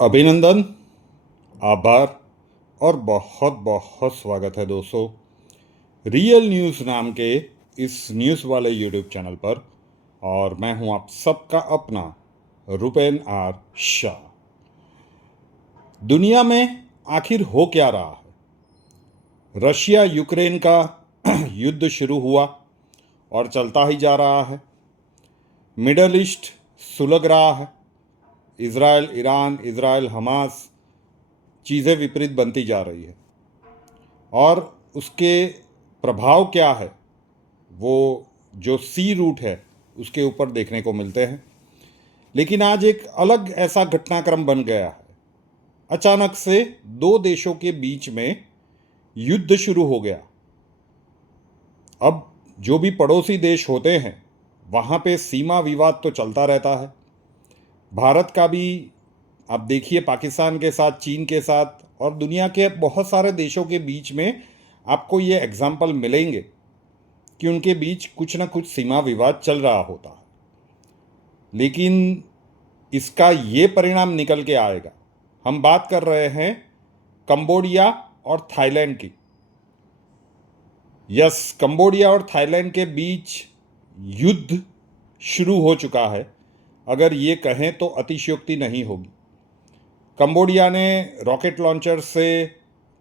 अभिनंदन, आभार और बहुत बहुत स्वागत है दोस्तों रियल न्यूज़ नाम के इस न्यूज़ वाले यूट्यूब चैनल पर। और मैं हूं आप सबका अपना रुपेन आर शाह। दुनिया में आखिर हो क्या रहा है? रशिया यूक्रेन का युद्ध शुरू हुआ और चलता ही जा रहा है। मिडल ईस्ट सुलग रहा है। इज़राइल ईरान, इज़राइल हमास, चीज़ें विपरीत बनती जा रही है और उसके प्रभाव क्या है वो जो सी रूट है उसके ऊपर देखने को मिलते हैं। लेकिन आज एक अलग ऐसा घटनाक्रम बन गया है। अचानक से दो देशों के बीच में युद्ध शुरू हो गया। अब जो भी पड़ोसी देश होते हैं वहाँ पे सीमा विवाद तो चलता रहता है। भारत का भी आप देखिए पाकिस्तान के साथ, चीन के साथ और दुनिया के बहुत सारे देशों के बीच में आपको ये एग्जाम्पल मिलेंगे कि उनके बीच कुछ ना कुछ सीमा विवाद चल रहा होता है। लेकिन इसका ये परिणाम निकल के आएगा। हम बात कर रहे हैं कंबोडिया और थाईलैंड की। यस, कंबोडिया और थाईलैंड के बीच युद्ध शुरू हो चुका है, अगर ये कहें तो अतिशयोक्ति नहीं होगी। कंबोडिया ने रॉकेट लॉन्चर से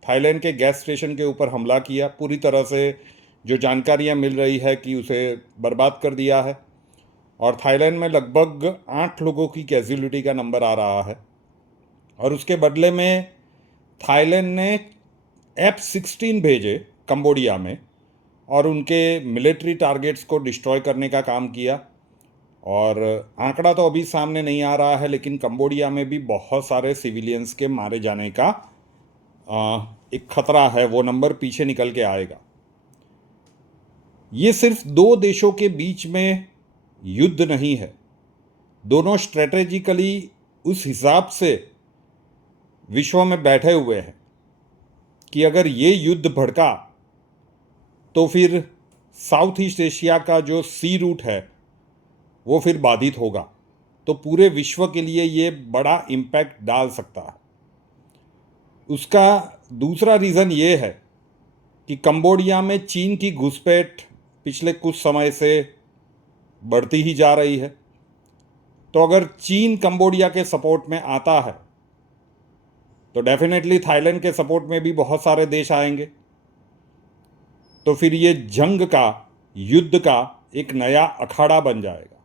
थाईलैंड के गैस स्टेशन के ऊपर हमला किया। पूरी तरह से जो जानकारियां मिल रही है कि उसे बर्बाद कर दिया है और थाईलैंड में लगभग 8 लोगों की कैजुअलिटी का नंबर आ रहा है। और उसके बदले में थाईलैंड ने F-16 भेजे कंबोडिया में और उनके मिलिट्री टारगेट्स को डिस्ट्रॉय करने का काम किया। और आंकड़ा तो अभी सामने नहीं आ रहा है, लेकिन कंबोडिया में भी बहुत सारे सिविलियंस के मारे जाने का एक खतरा है। वो नंबर पीछे निकल के आएगा। ये सिर्फ दो देशों के बीच में युद्ध नहीं है। दोनों स्ट्रेटेजिकली उस हिसाब से विश्व में बैठे हुए हैं कि अगर ये युद्ध भड़का तो फिर साउथ ईस्ट एशिया का जो सी रूट है वो फिर बाधित होगा। तो पूरे विश्व के लिए ये बड़ा इम्पैक्ट डाल सकता है। उसका दूसरा रीज़न ये है कि कंबोडिया में चीन की घुसपैठ पिछले कुछ समय से बढ़ती ही जा रही है। तो अगर चीन कंबोडिया के सपोर्ट में आता है तो डेफिनेटली थाईलैंड के सपोर्ट में भी बहुत सारे देश आएंगे। तो फिर ये जंग का, युद्ध का एक नया अखाड़ा बन जाएगा।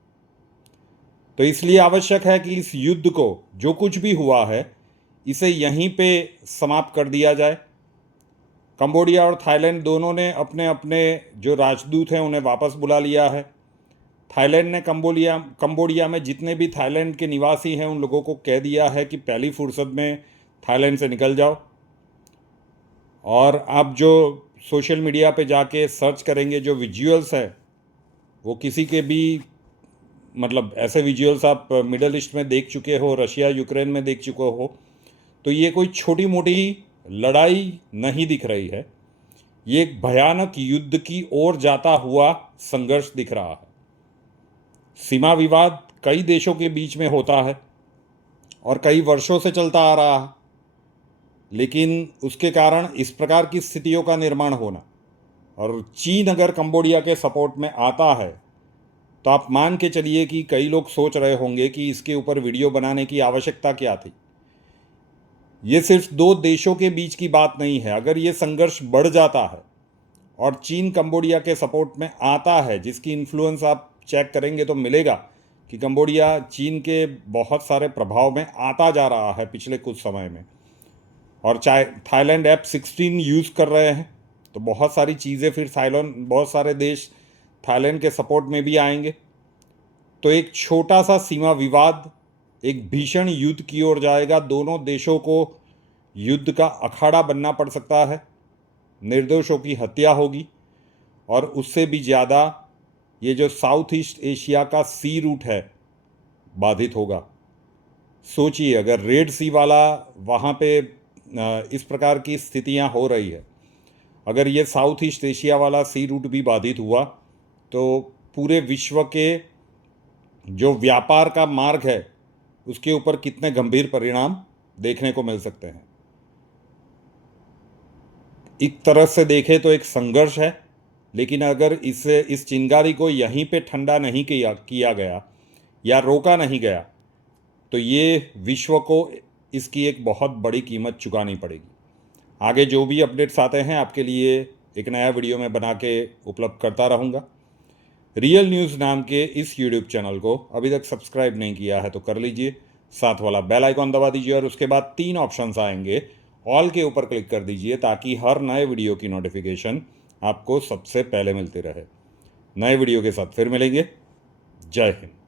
तो इसलिए आवश्यक है कि इस युद्ध को, जो कुछ भी हुआ है, इसे यहीं पे समाप्त कर दिया जाए। कंबोडिया और थाईलैंड दोनों ने अपने अपने जो राजदूत हैं उन्हें वापस बुला लिया है। थाईलैंड ने कंबोडिया में जितने भी थाईलैंड के निवासी हैं उन लोगों को कह दिया है कि पहली फुर्सत में थाईलैंड से निकल जाओ। और आप जो सोशल मीडिया पे जाके सर्च करेंगे, जो विजुअल्स हैं वो किसी के भी मतलब ऐसे विजुअल्स आप मिडल ईस्ट में देख चुके हो, रशिया यूक्रेन में देख चुके हो, तो ये कोई छोटी मोटी लड़ाई नहीं दिख रही है। ये एक भयानक युद्ध की ओर जाता हुआ संघर्ष दिख रहा है। सीमा विवाद कई देशों के बीच में होता है और कई वर्षों से चलता आ रहा है। लेकिन उसके कारण इस प्रकार की स्थितियों का निर्माण होना, और चीन अगर कंबोडिया के सपोर्ट में आता है तो आप मान के चलिए कि कई लोग सोच रहे होंगे कि इसके ऊपर वीडियो बनाने की आवश्यकता क्या थी। ये सिर्फ दो देशों के बीच की बात नहीं है। अगर ये संघर्ष बढ़ जाता है और चीन कंबोडिया के सपोर्ट में आता है, जिसकी इन्फ्लुएंस आप चेक करेंगे तो मिलेगा कि कंबोडिया चीन के बहुत सारे प्रभाव में आता जा रहा है पिछले कुछ समय में। और चाहे थाईलैंड F-16 यूज़ कर रहे हैं तो बहुत सारी चीज़ें फिर बहुत सारे देश थाईलैंड के सपोर्ट में भी आएंगे। तो एक छोटा सा सीमा विवाद एक भीषण युद्ध की ओर जाएगा। दोनों देशों को युद्ध का अखाड़ा बनना पड़ सकता है। निर्दोषों की हत्या होगी और उससे भी ज़्यादा ये जो साउथ ईस्ट एशिया का सी रूट है बाधित होगा। सोचिए, अगर रेड सी वाला वहाँ पे इस प्रकार की स्थितियाँ हो रही है, अगर ये साउथ ईस्ट एशिया वाला सी रूट भी बाधित हुआ तो पूरे विश्व के जो व्यापार का मार्ग है उसके ऊपर कितने गंभीर परिणाम देखने को मिल सकते हैं। एक तरह से देखें तो एक संघर्ष है, लेकिन अगर इस चिंगारी को यहीं पे ठंडा नहीं किया गया या रोका नहीं गया तो ये विश्व को इसकी एक बहुत बड़ी कीमत चुकानी पड़ेगी। आगे जो भी अपडेट्स आते हैं आपके लिए एक नया वीडियो में बना के उपलब्ध करता रहूँगा। रियल न्यूज़ नाम के इस यूट्यूब चैनल को अभी तक सब्सक्राइब नहीं किया है तो कर लीजिए, साथ वाला बेल आइकॉन दबा दीजिए और उसके बाद 3 ऑप्शंस आएंगे, ऑल के ऊपर क्लिक कर दीजिए ताकि हर नए वीडियो की नोटिफिकेशन आपको सबसे पहले मिलती रहे। नए वीडियो के साथ फिर मिलेंगे। जय हिंद।